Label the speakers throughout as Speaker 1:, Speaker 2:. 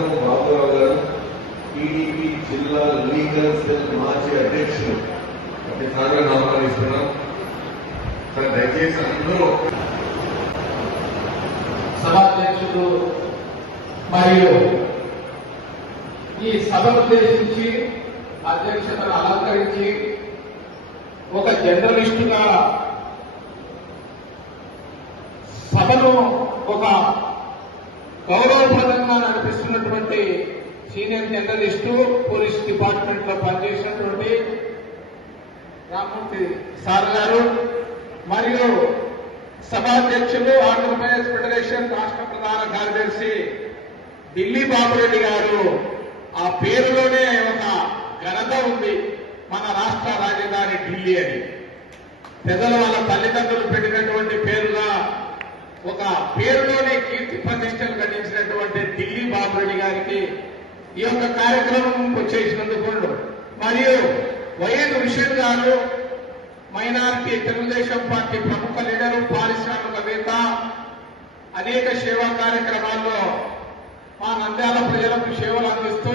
Speaker 1: నందము బాబురావు గారు టీడీపీ జిల్లా legal cell మాజీ అధ్యక్షులు అతి త్వరగా ఆహ్వానిస్తున్నాం సార్ దయచేసి అందరూ
Speaker 2: సభాధ్యక్షుడు మరియు ఈ సభను ఉద్దేశించి అధ్యక్షతను అలంకరించి ఒక జర్నలిస్టుగా సభను ఒక గౌరవప్రదంగా నడిపిస్తున్నటువంటి సీనియర్ జర్నలిస్టు పోలీస్ డిపార్ట్మెంట్లో పనిచేసినటువంటి రామ్మూర్తి సార్ గారు మరియు సభాధ్యక్షులు ఆంధ్రప్రదేశ్ ఫెడరేషన్ రాష్ట్ర ప్రధాన కార్యదర్శి ఢిల్లీ బాబురెడ్డి గారు. ఆ పేరులోనే ఒక ఘనత ఉంది మన రాష్ట్ర రాజధాని ఢిల్లీ అని. పెద్దలు వాళ్ళ తల్లిదండ్రులు పెట్టినటువంటి పేరుగా ఒక పేరులోనే కీర్తి ప్రతిష్టలు గణించినటువంటి ఢిల్లీ బాబురెడ్డి గారికి ఈ యొక్క కార్యక్రమం వచ్చేసినందుకు మరియు వైఎస్ విషయం గారు మైనారిటీ తెలుగుదేశం పార్టీ ప్రముఖ లీడరు పారిశ్రామికవేత్త అనేక సేవా కార్యక్రమాల్లో మా నంద్యాల ప్రజలకు సేవలు అందిస్తూ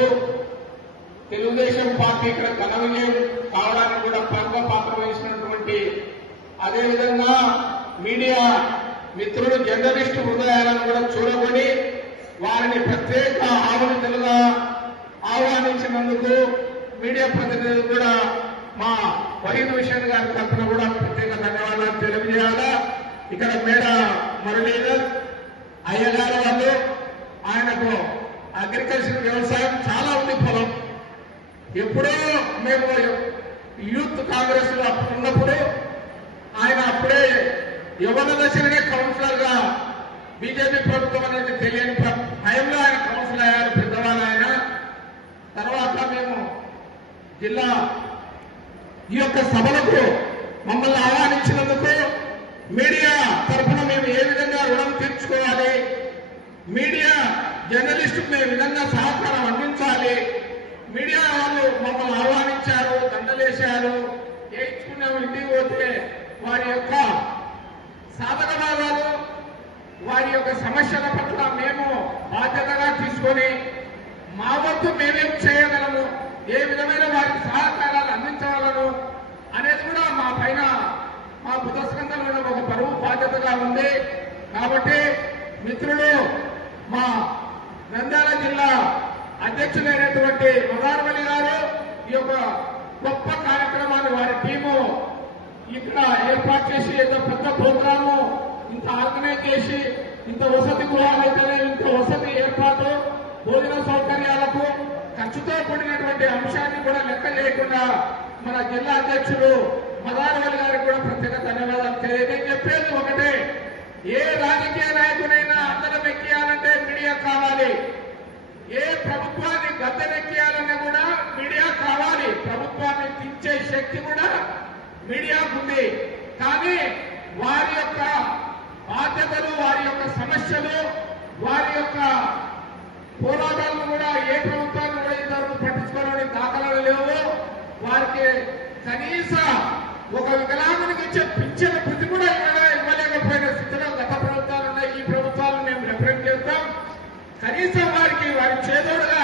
Speaker 2: తెలుగుదేశం పార్టీ ఇక్కడ ఘన విజయం కావడానికి కూడా ప్రముఖ పాత్ర వహించినటువంటి అదేవిధంగా మీడియా మిత్రులు జర్నలిస్టు హృదయాలను కూడా చూడబడి వారిని ప్రత్యేక ఆహ్వానితులుగా ఆహ్వానించినందుకు మీడియా ప్రతినిధులు కూడా మా వైద్య విషయం గారి తరఫున కూడా ప్రత్యేక ధన్యవాదాలు తెలియజేయాలా. ఇక్కడ మేడ మురళీధర్ అయ్యగారు వాళ్ళు ఆయనకు అగ్రికల్చర్ వ్యవసాయం చాలా ఉంది పొలం. ఎప్పుడో మేము యూత్ కాంగ్రెస్లో ఉన్నప్పుడు ఆయన అప్పుడే యువన దశలోనే కౌన్సిలర్గా బీజేపీ ప్రభుత్వం అనేది తెలియని టైంలో ఆయన కౌన్సిలర్ అయ్యారు పెద్దవాళ్ళు ఆయన. తర్వాత మేము జిల్లా ఈ యొక్క సభలకు మమ్మల్ని ఆహ్వానించినందుకు మీడియా తరఫున మేము ఏ విధంగా రుణం తీర్చుకోవాలి మీడియా జర్నలిస్టుకు మేము విధంగా సహకారం అందించాలి మీడియా వాళ్ళు మమ్మల్ని ఆహ్వానించారు దండలేశారు చేయించుకునే ఇంటికి పోతే వారి యొక్క సాధకవాదాలు వారి యొక్క సమస్యల పట్ల మేము బాధ్యతగా తీసుకొని మా వంతు మేమేం చేయగలము? ఏ విధమైన వారికి సహకారాలు అందించగలను అనేది కూడా మా పైన మా బుధస్కంధమైన ఒక బరువు బాధ్యతగా ఉంది. కాబట్టి మిత్రులు మా నంద్యాల జిల్లా అధ్యక్షులైనటువంటి మదారవల్లి గారు ఈ యొక్క గొప్ప కార్యక్రమాన్ని వారి టీము ఇక్కడ ఏర్పాటు చేసి ఏదో పెద్ద ప్రోగ్రాము ఇంత ఆర్గనైజ్ చేసి ఇంత వసతి గృహాలు ఇంత వసతి ఏర్పాటు భోజన సౌకర్యాలకు ఖర్చుతో కూడినటువంటి అంశాన్ని కూడా లెక్క చేయకుండా మన జిల్లా అధ్యక్షులు మదానవల్లి గారికి కూడా ప్రత్యేక ధన్యవాదాలు తెలియదు చెప్పేది ఒకటే. ఏ రాజకీయ నాయకుడైనా అందరం ఎక్కియాలంటే మీడియా కావాలి. ఏ ప్రభుత్వాన్ని గద్దెనెక్కియాలన్నా కూడా మీడియా కావాలి. ప్రభుత్వాన్ని దించే శక్తి కూడా మీడియాకు ఉంది. కానీ వారి యొక్క బాధ్యతలు వారి యొక్క సమస్యలు వారి యొక్క పోరాటాలను కూడా ఏ ప్రభుత్వాన్ని కూడా ఇంతవరకు పట్టించుకోవడానికి దాఖలాలు లేవు. వారికి కనీస ఒక వికలాంగునికి ఇచ్చే పిచ్చిన ప్రతి కూడా ఇవ్వలే ఇవ్వలేకపోయిన స్థితిలో గత ప్రభుత్వాలు ఉన్నాయి ఈ ప్రభుత్వాలను మేము రిప్రజెంట్ చేస్తాం. కనీసం వారికి వారి చేదోడుగా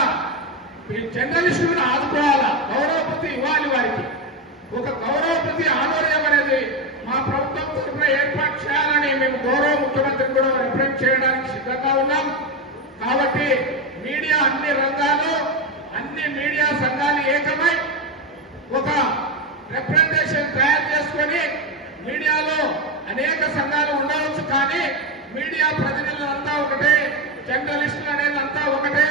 Speaker 2: ఈ జర్నలిస్టులను ఆదుకోవాలా? గౌరవపతి ఇవ్వాలి వారికి. ఒక గౌరవపతి ఆధ్వర్యం అనేది మా ప్రభుత్వం మేము గౌరవ ముఖ్యమంత్రి కూడా రిప్రజెంట్ చేయడానికి సిద్ధంగా ఉన్నాం. కాబట్టి మీడియా అన్ని రంగాలు అన్ని మీడియా సంఘాలు ఏకమై ఒక రిప్రజెంటేషన్ తయారు చేసుకొని మీడియాలో అనేక సంఘాలు ఉండవచ్చు కానీ మీడియా ప్రతినిధులంతా ఒకటే జర్నలిస్టులు అనేది అంతా ఒకటే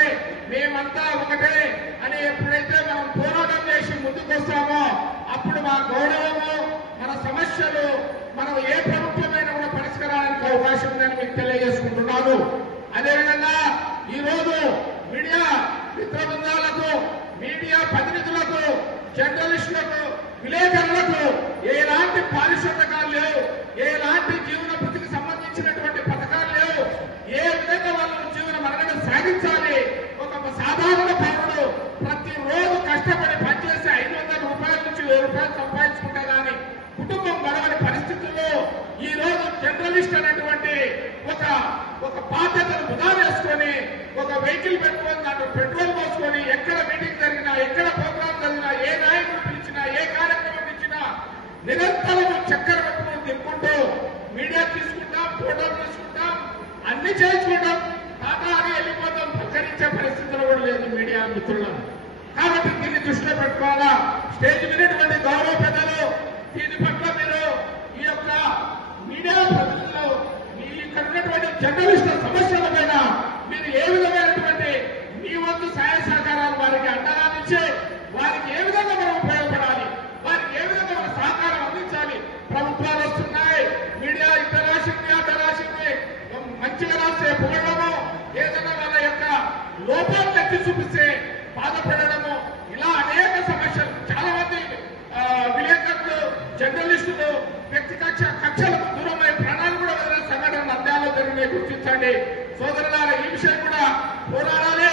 Speaker 2: మేమంతా ఒకటే అని ఎప్పుడైతే మనం పోరాటం చేసి ముందుకు వస్తామో అప్పుడు మా గౌరవము మన సమస్యలు జర్నలిస్ట్ అనేటువంటి ఒక ఒక బాధ్యతను బుధా చేసుకొని ఒక వెహికల్ పెట్టుకొని దాంట్లో పెట్రోల్ పోసుకొని ఎక్కడ మీటింగ్ జరిగినా ఎక్కడ ప్రోగ్రామ్ జరిగినా ఏ నాయకుడు పిలిచినా ఏ కార్యక్రమం ఇచ్చినా నిరంతరం చక్కెర పట్టుకుని తిప్పుకుంటూ మీడియా తీసుకుంటాం ఫోటోలు తీసుకుంటాం అన్ని చేసుకుంటాం. తాతా అని వెళ్ళిపోతాం ప్రచరించే పరిస్థితులు కూడా లేదు మీడియా మిత్రులను కాబట్టి దీన్ని దృష్టిలో పెట్టుకోవాలా? స్టేజ్ మీద గౌరవ పెద్దలు దీని teröristle savaş గుర్తించండి. సోదరులారా ఈ విషయం కూడా పోరాడాలి.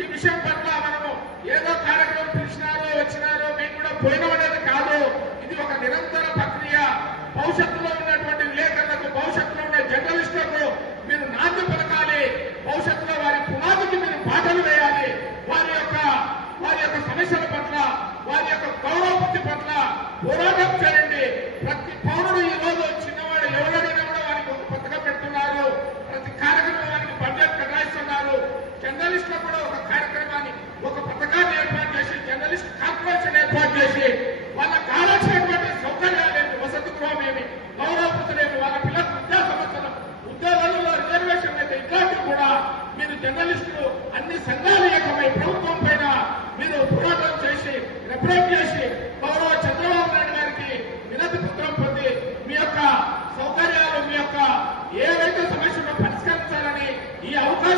Speaker 2: ఈ విషయం పట్ల మనము ఏదో కార్యక్రమం పిలిచినారో వచ్చినారో మేము కూడా పోయినామనే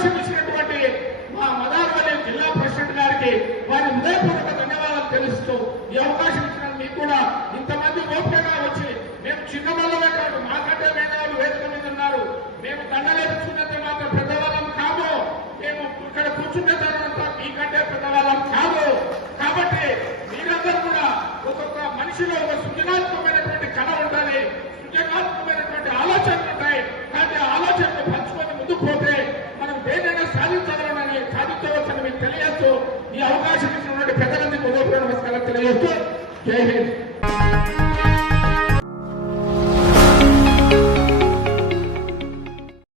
Speaker 2: ఆశించినటువంటి మా మదాపల్లి జిల్లా ప్రెసిడెంట్ గారికి